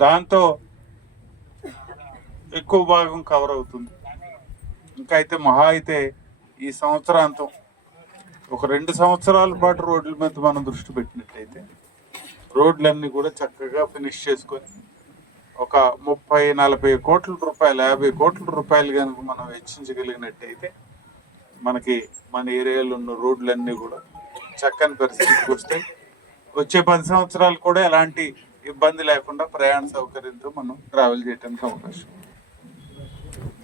దాంతో ఎక్కువ భాగం కవర్ అవుతుంది. ఇంకా అయితే మహా అయితే ఈ సంవత్సరాంతం ఒక రెండు సంవత్సరాల పాటు రోడ్ల మీద మనం దృష్టి పెట్టినట్టయితే రోడ్లన్నీ కూడా చక్కగా ఫినిష్ చేసుకొని ఒక ముప్పై నలభై కోట్ల రూపాయలు యాభై కోట్ల రూపాయలు కనుక మనం వెచ్చించగలిగినట్టయితే మనకి మన ఏరియాలో ఉన్న రోడ్లన్నీ కూడా చక్కని పరిస్థితికి వస్తాయి. వచ్చే పది సంవత్సరాలు కూడా ఎలాంటి ఇబ్బంది లేకుండా ప్రయాణ సౌకర్యంతో మనం ట్రావెల్ చేయడానికి అవకాశం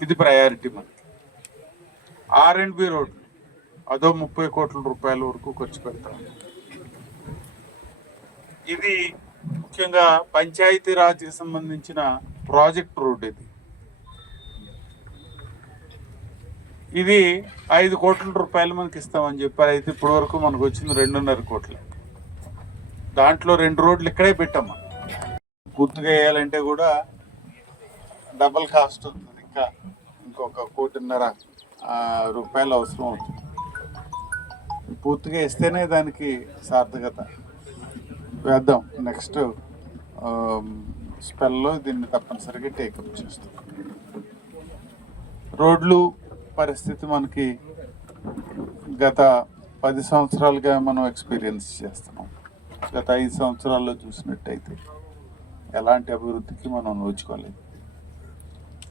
ఇది ప్రయారిటీ మనకి. ఆర్ అండ్ బి రోడ్లు అదో ముప్పై కోట్ల రూపాయల వరకు ఖర్చు పెడతాం. ఇది ముఖ్యంగా పంచాయతీరాజ్కి సంబంధించిన ప్రాజెక్ట్ రోడ్ ఇది. ఇది ఐదు కోట్ల రూపాయలు మనకి ఇస్తామని చెప్పారు. అయితే ఇప్పటి వరకు మనకు వచ్చింది రెండున్నర కోట్లు. దాంట్లో రెండు రోడ్లు ఇక్కడే పెట్టాము పూర్తిగా వేయాలంటే కూడా డబల్ కాస్ట్ అవుతుంది ఇంకా ఇంకొక కోటిన్నర రూపాయలు అవసరం అవుతుంది. పూర్తిగా ఇస్తేనే దానికి సార్థకత. వేద్దాం. నెక్స్ట్ స్పెల్లో దీన్ని తప్పనిసరిగా టేకప్ చేస్తాం. రోడ్లు పరిస్థితి మనకి గత పది సంవత్సరాలుగా మనం ఎక్స్పీరియన్స్ చేస్తున్నాం. గత ఐదు సంవత్సరాల్లో చూసినట్టయితే. ఎలాంటి అభివృద్ధికి మనం నోచుకోలేదు.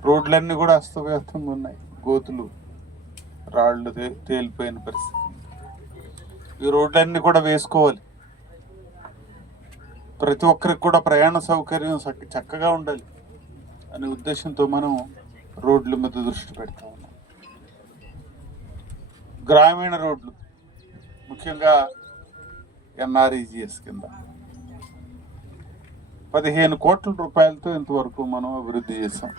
రోడ్లన్నీ కూడా అస్తవ్యస్తంగా ఉన్నాయి. గోతులు రాళ్ళు తే- తేలిపోయిన పరిస్థితి. ఈ రోడ్లన్నీ కూడా వేసుకోవాలి. ప్రతి ఒక్కరికి కూడా ప్రయాణ సౌకర్యం చక్కగా ఉండాలి అనే ఉద్దేశంతో మనం రోడ్ల మీద దృష్టి పెడతా ఉన్నాం. గ్రామీణ రోడ్లు ముఖ్యంగా ఎన్ఆర్ఈజిఎస్ కింద. పదిహేను కోట్ల రూపాయలతో ఇంతవరకు మనం అభివృద్ధి చేసాం